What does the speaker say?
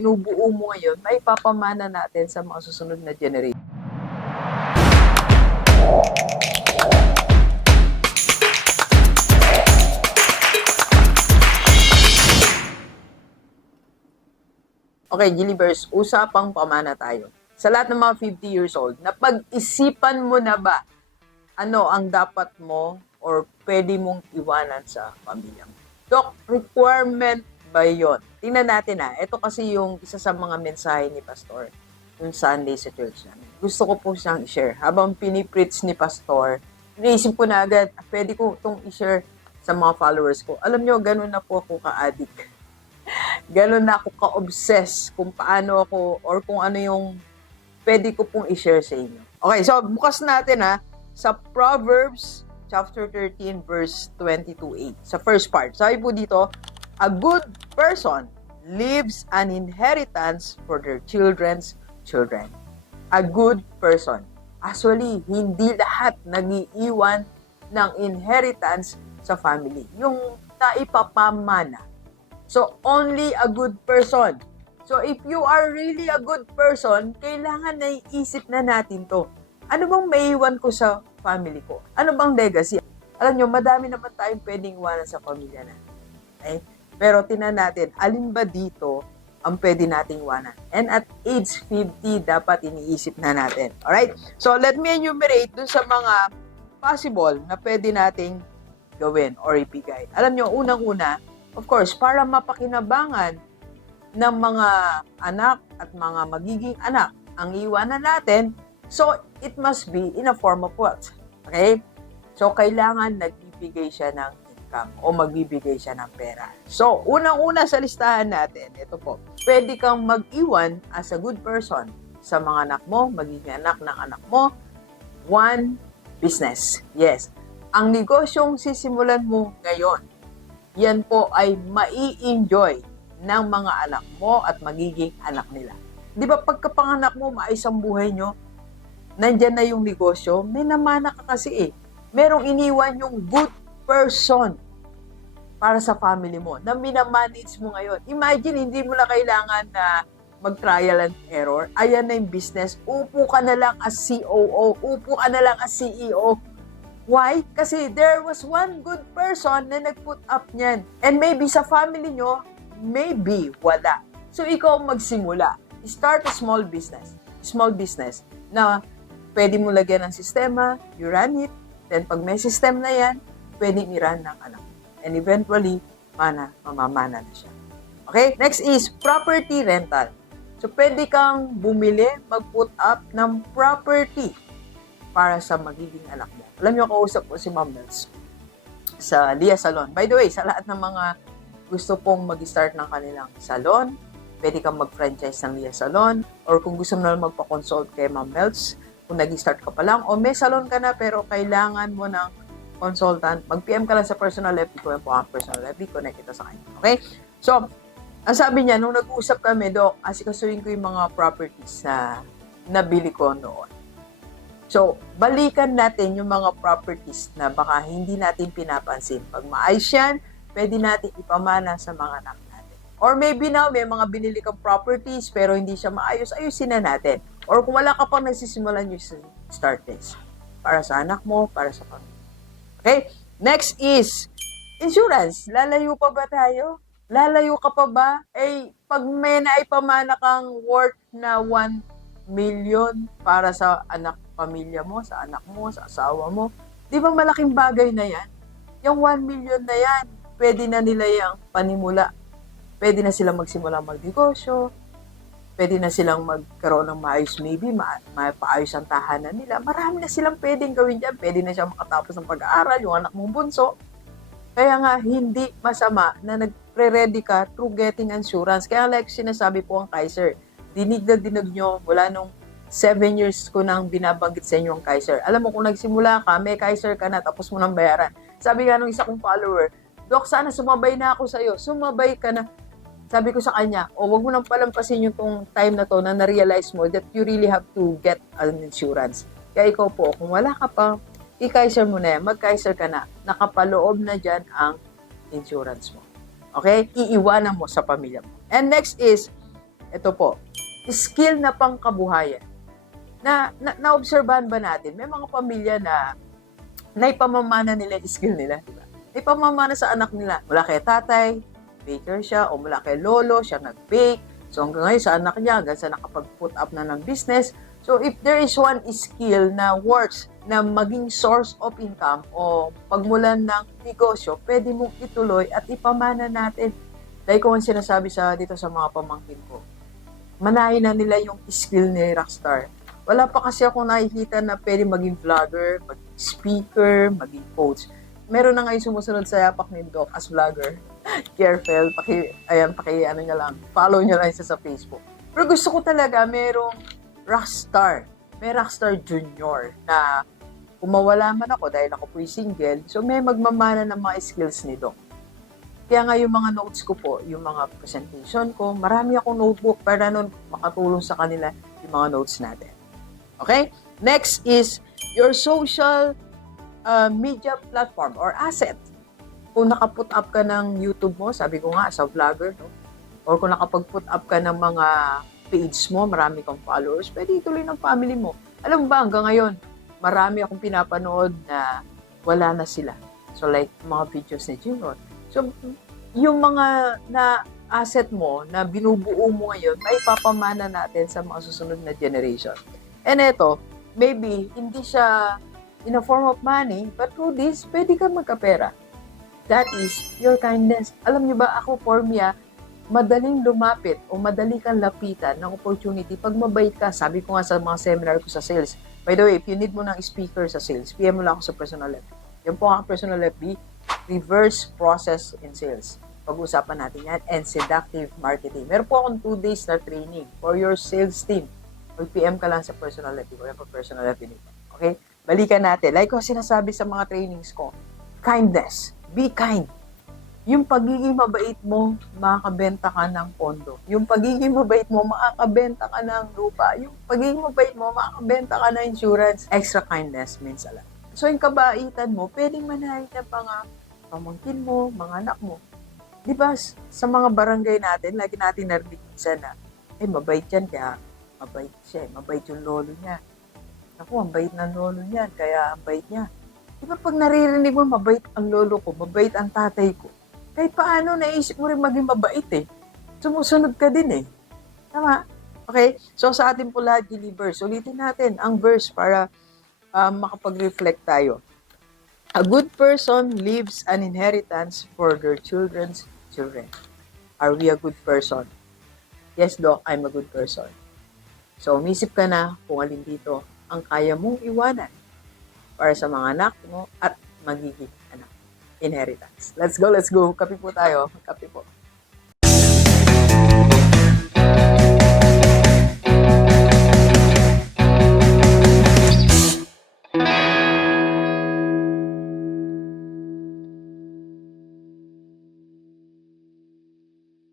Inubuo mo ngayon, may papamana natin sa mga susunod na generation. Okay, Gilibers, usapang pamana tayo. Sa lahat ng mga 50 years old, napag-isipan mo na ba ano ang dapat mo or pwede mong iwanan sa pamilya mo? Doc, requirement ba yun? Tingnan natin ha. Ito kasi yung isa sa mga mensahe ni Pastor yung Sunday sa church namin. Gusto ko po siyang i-share. Habang pinipreach ni Pastor, iniisip ko na agad, "Ah, pwede ko itong i-share sa mga followers ko. Alam nyo, ganun na po ako ka-addict. ganun na ako ka-obsess kung paano ako or kung ano yung pwede ko pong i-share sa inyo. Okay, so bukas natin ha sa Proverbs chapter 13 verse 22:8. Sa first part. Sabi po dito, a good person leaves an inheritance for their children's children. A good person. Actually, hindi lahat nag-iiwan ng inheritance sa family. Yung naipapamana. So, only a good person. So, if you are really a good person, kailangan na iisip na natin to. Ano bang maiiwan ko sa family ko? Ano bang legacy? Alam nyo, madami naman tayong pwedeng iwanan sa pamilya na. Okay? Pero tinan natin, alin ba dito ang pwede nating iwanan? And at age 50, dapat iniisip na natin. Alright? So, let me enumerate dun sa mga possible na pwede nating gawin or ibigay. Alam nyo, unang-una, of course, para mapakinabangan ng mga anak at mga magiging anak ang iwanan natin, so it must be in a form of wealth. Okay? So, kailangan nagbibigay siya ng income o magbibigay siya ng pera. So, unang-una sa listahan natin, ito po, pwede kang mag-iwan as a good person sa mga anak mo, magiging anak ng anak mo, one business. Yes. Ang negosyong sisimulan mo ngayon, yan po ay mai-enjoy ng mga anak mo at magiging anak nila. Di ba pagkapanganak mo, maayos ang buhay nyo, nandyan na yung negosyo, may namana ka kasi eh. Merong iniwan yung good person para sa family mo na minamanage mo ngayon. Imagine, hindi mo na kailangan na mag-trial and error. Ayan na yung business. Upo ka na lang as COO. Upo ka na lang as CEO. Why? Kasi there was one good person na nag-put up niyan. And maybe sa family nyo, maybe wala. So ikaw magsimula. Start a small business. Small business na pwede mo lagyan ng sistema, you run it, then pag may system na yan, pwedeng i-run ng anak. And eventually, mana, mamamana na siya. Okay? Next is property rental. So, pwede kang bumili, mag-put up ng property para sa magiging anak mo. Alam niyo, kausap ko si Ma'am Nels sa Lia Salon. By the way, sa lahat ng mga gusto pong mag-start ng kanilang salon, pwede kang mag-franchise ng Lia Salon, or kung gusto mo na magpa-consult kay Ma'am Nels, kung nag-start ka pa lang, o may salon ka na pero kailangan mo ng consultant, mag-PM ka lang sa personal FB ko, yan po ang personal FB, connect kita sa kanya. Okay? So, ang sabi niya, nung nag-uusap kami, Dok, asikasuhin ko yung mga properties na nabili ko noon. So, balikan natin yung mga properties na baka hindi natin pinapansin. Pag maayos yan, pwede natin ipamana sa mga anak natin. Or maybe now, may mga binili kang properties pero hindi siya maayos, ayusin na natin. Or kung wala ka pang nagsisimulan yung start this. Para sa anak mo, para sa pamilya. Okay? Next is, insurance. Lalayo pa ba tayo? Lalayo ka pa ba? Eh, pag may naipamana kang worth na 1 million para sa anak, pamilya mo, sa anak mo, sa asawa mo, di ba malaking bagay na yan? Yung 1 million na yan, pwede na nila yung panimula. Pwede na silang magsimula magnegosyo, pwede na silang magkaroon ng maayos maybe, ma mapaayos ang tahanan nila. Marami na silang pwedeng gawin dyan. Pwede na siya makatapos ng pag-aaral, yung anak mong bunso. Kaya nga, hindi masama na nagpre-ready ka through getting insurance. Kaya like sinasabi po ang Kaiser, dinig na dinig nyo mula nung 7 years ko nang binabanggit sa inyo ang Kaiser. Alam mo, kung nagsimula ka, may Kaiser ka na, tapos mo nang bayaran. Sabi nga nung isa kong follower, Dok, sana sumabay na ako sa'yo. Sumabay ka na. Sabi ko sa kanya, o oh, wag mo nang palampasin yung tong time na to na na-realize mo that you really have to get an insurance. Kaya ikaw po, kung wala ka pa, i-Kaiser mo na yan, mag-Kaiser ka na. Nakapaloob na dyan ang insurance mo. Okay? Iiwanan mo sa pamilya mo. And next is, ito po, skill na pangkabuhayan. Na, na naobserbahan ba natin? May mga pamilya na naipamamana nila yung skill nila, di ba? Naipamamana sa anak nila. Mula kay tatay, baker siya, o mula kay lolo, siya nag-bake. So hanggang ngayon sa anak niya, hanggang sa nakapag-put up na ng business. So if there is one skill na works na maging source of income o pagmulan ng negosyo, pwede mong ituloy at ipamana natin. Dahil kung ang sinasabi sa dito sa mga pamangkin ko, manahin na nila yung skill ni Rockstar. Wala pa kasi ako nakikita na pwede maging vlogger, maging speaker, maging coach. Meron na ngayon sumusunod sa yapak ni Doc as vlogger. Careful, paki, ayan, paki, ano niya lang, follow niya lang isa sa Facebook. Pero gusto ko talaga, merong rockstar. May rockstar junior na kung mawala man ako dahil ako po'y single, so may magmamana ng mga skills ni Doc. Kaya nga yung mga notes ko po, yung mga presentation ko, marami akong notebook para nun makatulong sa kanila yung mga notes natin. Okay? Next is your social uh, media platform or asset. Kung nakaput up ka ng YouTube mo, sabi ko nga, sa vlogger, no? or kung nakapag-put up ka ng mga page mo, marami kang followers, pwede ituloy ng family mo. Alam ba, hanggang ngayon, marami akong pinapanood na wala na sila. So like, mga videos ni Junior. So, yung mga na asset mo na binubuo mo ngayon, may papamana natin sa mga susunod na generation. And ito, maybe, hindi siya in a form of money, but through this, pwede ka magkapera. That is your kindness. Alam niyo ba, ako for me, ah, madaling lumapit o madali kang lapitan ng opportunity pag mabait ka. Sabi ko nga sa mga seminar ko sa sales. By the way, if you need mo ng speaker sa sales, PM mo lang ako sa personal FB. Yan po ang personal FB, reverse process in sales. Pag-usapan natin yan, and seductive marketing. Meron po akong two days na training for your sales team. Mag-PM ka lang sa personal FB. Yan po personal FB. Okay? Balikan natin. Like ko sinasabi sa mga trainings ko, kindness. Be kind. Yung pagiging mabait mo, makakabenta ka ng pondo. Yung pagiging mabait mo, makakabenta ka ng lupa. Yung pagiging mabait mo, makakabenta ka ng insurance. Extra kindness means a lot. So, yung kabaitan mo, pwedeng manahin na pa nga pamangkin mo, mga anak mo. Di ba, sa mga barangay natin, lagi natin narinig minsan na, eh, mabait yan, kaya mabait siya, eh. mabait yung lolo niya. Ako, ang bait ng lolo niyan, kaya ang bait niya. Di ba pag naririnig mo, mabait ang lolo ko, mabait ang tatay ko, kahit paano, naisip mo rin maging mabait eh. Sumusunod ka din eh. Tama? Okay? So sa ating po lahat, verse, ulitin natin ang verse para um, makapag-reflect tayo. A good person leaves an inheritance for their children's children. Are we a good person? Yes, Doc, I'm a good person. So, umisip ka na kung alin dito ang kaya mong iwanan para sa mga anak mo at magiging anak. Inheritance. Let's go, let's go. Kape po tayo. Kape po.